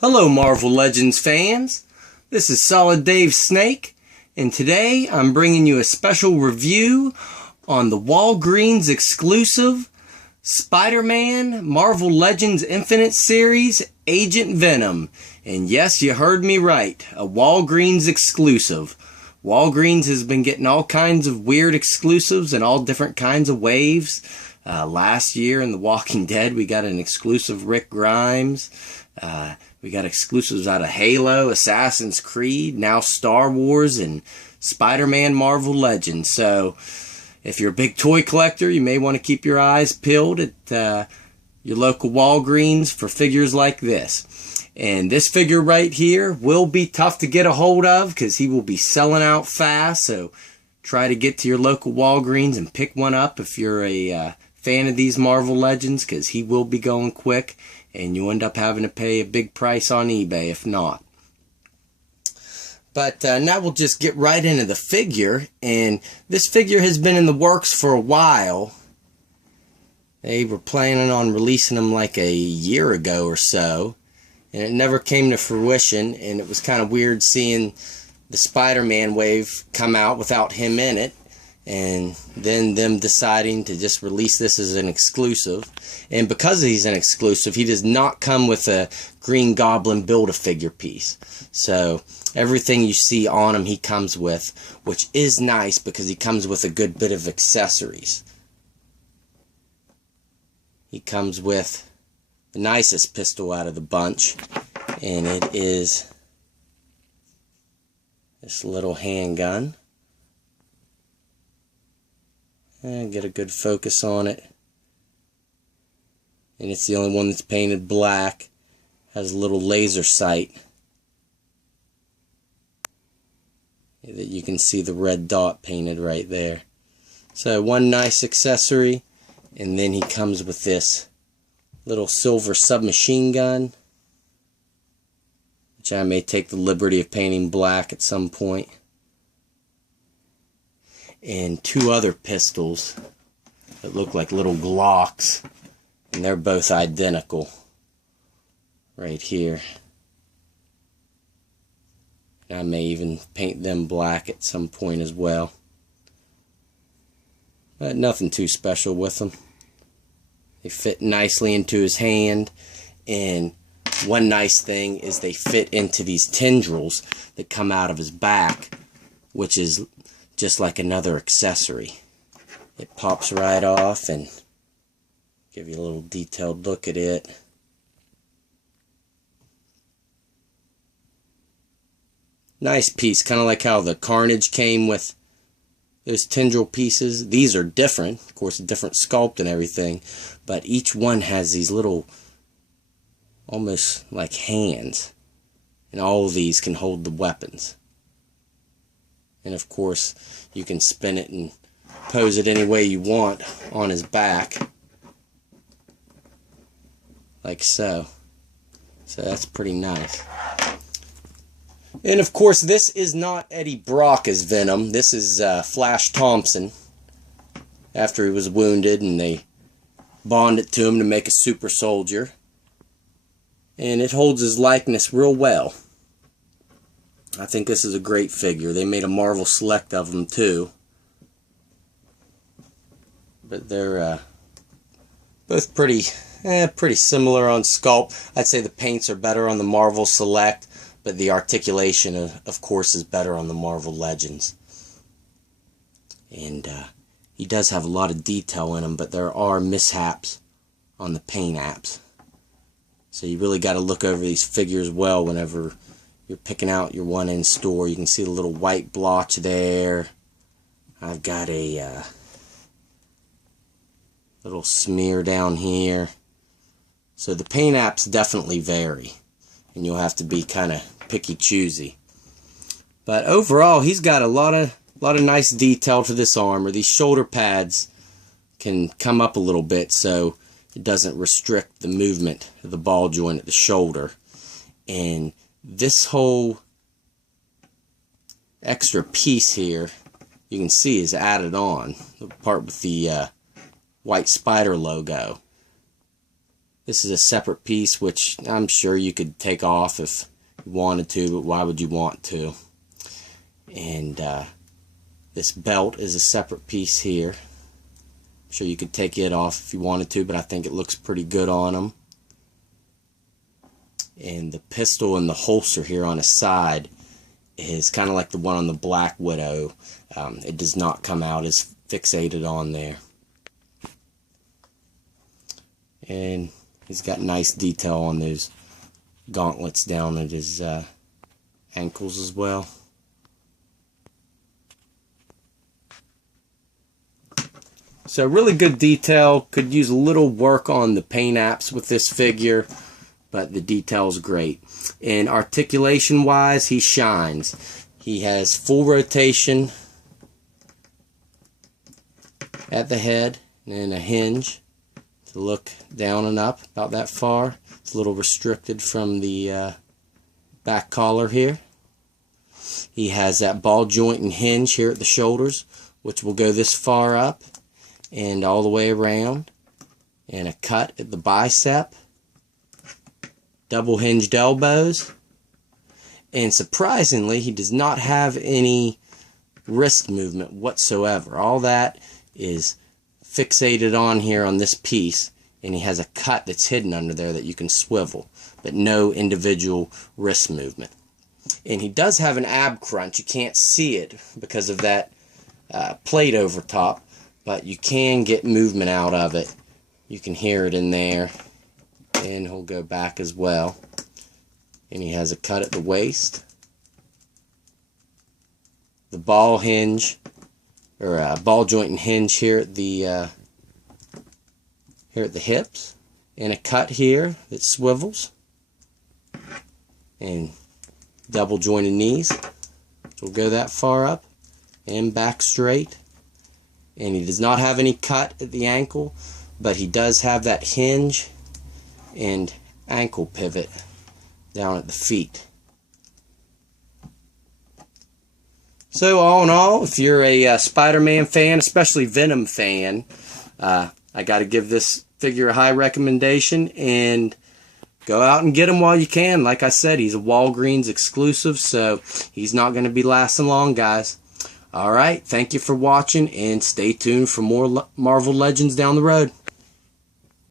Hello Marvel Legends fans, this is Solid Dave Snake, and today I'm bringing you a special review on the Walgreens exclusive Spider-Man Marvel Legends Infinite Series Agent Venom. And yes, you heard me right, a Walgreens exclusive. Walgreens has been getting all kinds of weird exclusives and all different kinds of waves. Last year in The Walking Dead we got an exclusive Rick Grimes. We got exclusives out of Halo, Assassin's Creed, now Star Wars, and Spider-Man Marvel Legends. So, if you're a big toy collector, you may want to keep your eyes peeled at your local Walgreens for figures like this. And this figure right here will be tough to get a hold of because he will be selling out fast. So, try to get to your local Walgreens and pick one up if you're a fan of these Marvel Legends, because he will be going quick. And you end up having to pay a big price on eBay if not. But now we'll just get right into the figure. And this figure has been in the works for a while. They were planning on releasing him like a year ago or so. And it never came to fruition. And it was kind of weird seeing the Spider-Man wave come out without him in it. And then them deciding to just release this as an exclusive. And because he's an exclusive, he does not come with a Green Goblin Build-A-Figure piece. So everything you see on him he comes with, which is nice because he comes with a good bit of accessories. He comes with the nicest pistol out of the bunch, and it is this little handgun. And get a good focus on it. And it's the only one that's painted black. Has a little laser sight that you can see the red dot painted right there. So one nice accessory. And then he comes with this little silver submachine gun, which I may take the liberty of painting black at some point. And two other pistols that look like little Glocks, and they're both identical right here. And I may even paint them black at some point as well, but nothing too special with them. They fit nicely into his hand, and one nice thing is they fit into these tendrils that come out of his back, which is just like another accessory. It pops right off, and give you a little detailed look at it. Nice piece, kind of like how the Carnage came with those tendril pieces. These are different, of course, a different sculpt and everything, but each one has these little, almost like hands, and all of these can hold the weapons. And of course, you can spin it and pose it any way you want on his back. Like so. So that's pretty nice. And of course, this is not Eddie Brock as Venom. This is Flash Thompson. After he was wounded and they bonded to him to make a super soldier. And it holds his likeness real well. I think this is a great figure. They made a Marvel Select of them too. But they're both pretty similar on sculpt. I'd say the paints are better on the Marvel Select, but the articulation, of course, is better on the Marvel Legends. And he does have a lot of detail in him, but there are mishaps on the paint apps. So you really got to look over these figures well whenever you're picking out your one in store. You can see the little white blotch there. I've got a little smear down here. So the paint apps definitely vary, and you'll have to be kind of picky choosy. But overall, he's got a lot of nice detail to this armor. These shoulder pads can come up a little bit so it doesn't restrict the movement of the ball joint at the shoulder. And this whole extra piece here, you can see, is added on. The part with the white spider logo. This is a separate piece, which I'm sure you could take off if you wanted to, but why would you want to? And this belt is a separate piece here. I'm sure you could take it off if you wanted to, but I think it looks pretty good on them. And the pistol and the holster here on the side is kind of like the one on the Black Widow. It does not come out as fixated on there. And he's got nice detail on those gauntlets down at his ankles as well. So really good detail. Could use a little work on the paint apps with this figure, but the detail's great. And articulation wise, he shines. He has full rotation at the head and a hinge to look down and up about that far. It's a little restricted from the back collar here. He has that ball joint and hinge here at the shoulders, which will go this far up and all the way around, and a cut at the bicep, double hinged elbows, and surprisingly he does not have any wrist movement whatsoever. All that is fixated on here on this piece, and he has a cut that's hidden under there that you can swivel, but no individual wrist movement. And he does have an ab crunch. You can't see it because of that plate over top, but you can get movement out of it. You can hear it in there, and he'll go back as well. And he has a cut at the waist, the ball hinge, or ball joint and hinge here at the hips, and a cut here that swivels, and double jointed knees, which will go that far up and back straight. And he does not have any cut at the ankle, but he does have that hinge and ankle pivot down at the feet. So all in all, if you're a Spider-Man fan, especially Venom fan, I got to give this figure a high recommendation, and go out and get him while you can. Like I said, he's a Walgreens exclusive, so he's not going to be lasting long, guys. Alright, thank you for watching, and stay tuned for more Marvel Legends down the road.